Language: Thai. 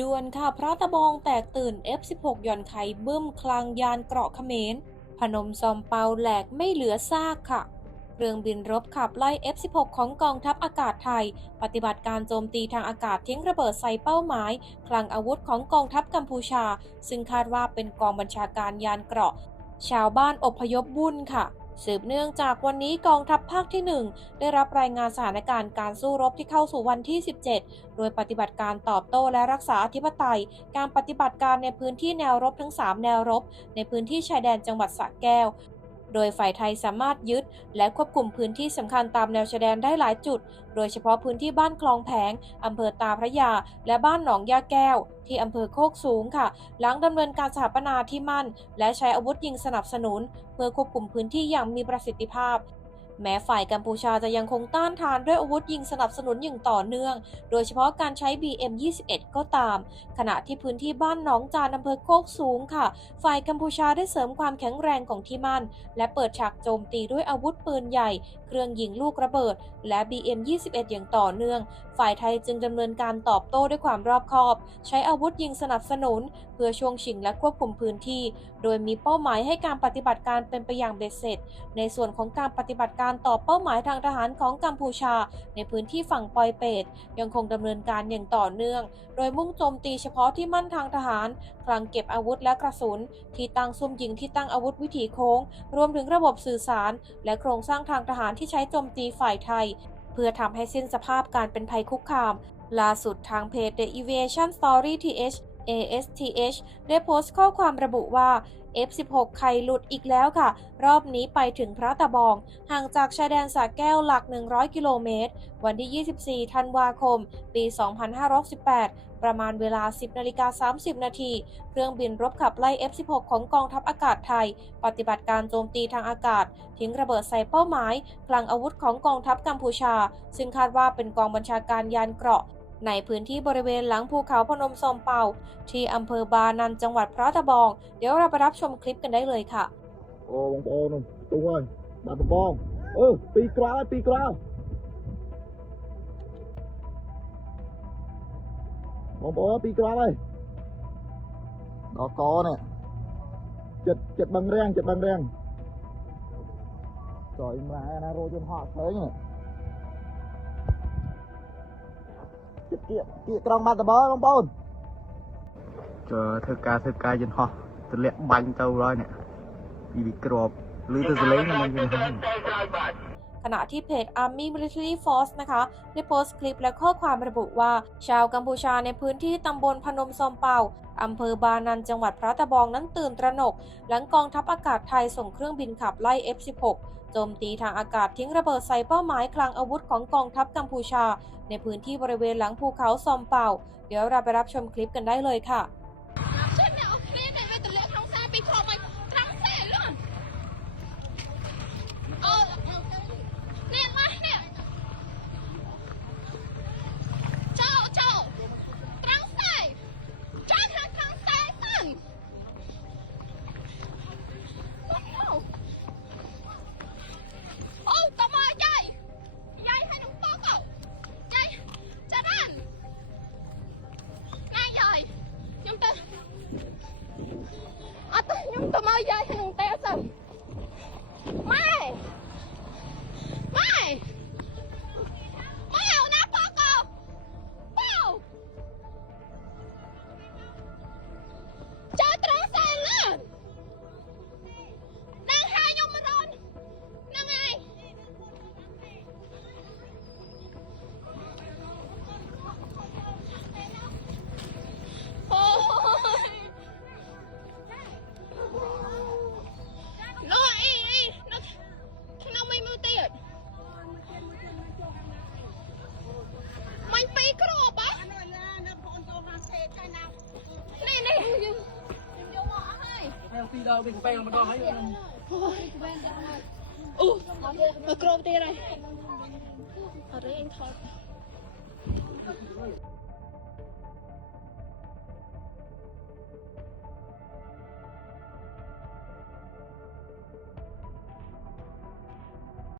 ด่วนค่ะพระตะบองแตกตื่น F16 หย่อนไข่บึ้มคลังยานเกราะเขมร พนมซอมเปาแหลกไม่เหลือซากค่ะ เครื่องบินรบขับไล่ F16 ของกองทัพอากาศไทย ปฏิบัติการโจมตีทางอากาศทิ้งระเบิดใส่เป้าหมาย คลังอาวุธของกองทัพกัมพูชา ซึ่งคาดว่าเป็นกองบัญชาการยานเกราะ ชาวบ้านอพยพวุ่นค่ะ สืบเนื่องจากวันนี้กองทัพภาคที่ 1 ได้รับรายงานสถานการณ์การสู้รบที่เข้าสู่วันที่ 17 โดยปฏิบัติการตอบโต้และรักษาอธิปไตย การปฏิบัติการในพื้นที่แนวรบทั้ง 3 แนวรบ ในพื้นที่ชายแดนจังหวัดสระแก้ว โดยฝ่ายไทยสามารถยึด และควบคุมพื้นที่สำคัญตามแนวชายแดนได้หลายจุด โดยเฉพาะพื้นที่บ้านคลองแผงอำเภอตาพระยา และบ้านหนองยาแก้ว ที่อำเภอโคกสูงค่ะ หลังดำเนินการสถาปนาที่มั่น และใช้อาวุธยิงสนับสนุน เพื่อควบคุมพื้นที่อย่างมีประสิทธิภาพ แม้ฝ่ายกัมพูชาจะยังคงต้านทานด้วยอาวุธยิงสนับสนุนอย่างต่อเนื่อง โดยเฉพาะการใช้ BM-21 ก็ตาม ขณะที่พื้นที่บ้านหนองจานอำเภอโคกสูงค่ะ ฝ่ายกัมพูชาได้เสริมความแข็งแรงของที่มั่นและเปิดฉากโจมตีด้วยอาวุธปืนใหญ่ เครื่องยิงลูกระเบิด และ BM-21 อย่างต่อเนื่องฝ่ายไทยจึงดำเนินการตอบโต้ด้วยความรอบคอบ ใช้อาวุธยิงสนับสนุน เพื่อช่วงชิงและควบคุมพื้นที่ โดยมีเป้าหมายให้การปฏิบัติการเป็นไปอย่างเบ็ดเสร็จ ในส่วนของการปฏิบัติการต่อเป้าหมายทางทหารของกัมพูชา ในพื้นที่ฝั่งปอยเปตยังคงดำเนินการอย่างต่อเนื่อง โดยมุ่งโจมตีเฉพาะที่มั่นทางทหารคลังเก็บอาวุธและกระสุน ที่ตั้งซุ่มยิงที่ตั้งอาวุธวิถีโค้ง รวมถึงระบบสื่อสาร และโครงสร้างทางทหารที่ใช้โจมตีฝ่ายไทย เพื่อทำให้สิ้นสภาพการเป็นภัยคุกคาม ล่าสุดทางเพจ The Aviation Story TH ASTH ได้โพสต์ข้อความระบุว่า F16 ไข่หลุดอีกแล้วค่ะ รอบนี้ไปถึงพระตะบอง ห่างจากชายแดนสระแก้วหลัก 100 กิโลเมตร วันที่ 24 ธันวาคม ปี 2518 ประมาณเวลา 10นาฬิกา30 นาที เครื่องบินรบขับไล่ F16 ของกองทัพอากาศไทย ปฏิบัติการโจมตีทางอากาศ ทิ้งระเบิดใส่เป้าหมายคลังอาวุธของกองทัพกัมพูชา ซึ่งคาดว่าเป็นกองบัญชาการยานเกราะ ในพื้นที่บริเวณหลังภูเขาพนมซอมเป่า ที่อำเภอบานันจังหวัดพระตะบอง เดี๋ยวเราไปรับชมคลิปกันได้เลยค่ะ โอ้บังปอนตัวดาตะบองเออปีกราปีกราบังปอปีกราเลยดอกกอเนี่ยเจ็ดเจ็ดบางแรงเจ็ดบางแรงจ่อยมาอนะโรจนหอดเฉยเนี่ย ទីទីក្រុងបាត់ដំបងបងប្អូនចើធ្វើការធ្វើការយន្តហោះទម្លាក់បាញ់ទៅហើយនេះពីវាក្របឬទៅសលេងមិនយន្តហោះ ขณะที่เพจ Army Military Force นะคะได้โพสต์คลิปและข้อความระบุว่า ชาวกัมพูชาในพื้นที่ตำบลพนมซอมเปาอำเภอบานันจังหวัดพระตะบองนั้นตื่นตระหนก หลังกองทัพอากาศไทยส่งเครื่องบินขับไล่ F16 โจมตีทางอากาศทิ้งระเบิดใส่เป้าหมายคลังอาวุธของกองทัพกัมพูชา ในพื้นที่บริเวณหลังภูเขาซอมเปาเดี๋ยวเราไปรับชมคลิปกันได้เลยค่ะ ទេខ្ញុំទៅមកយាយក្នុងតែ วิ่งไปมันก็ให้อู้มากรอบได้ไรอะไรเองทอด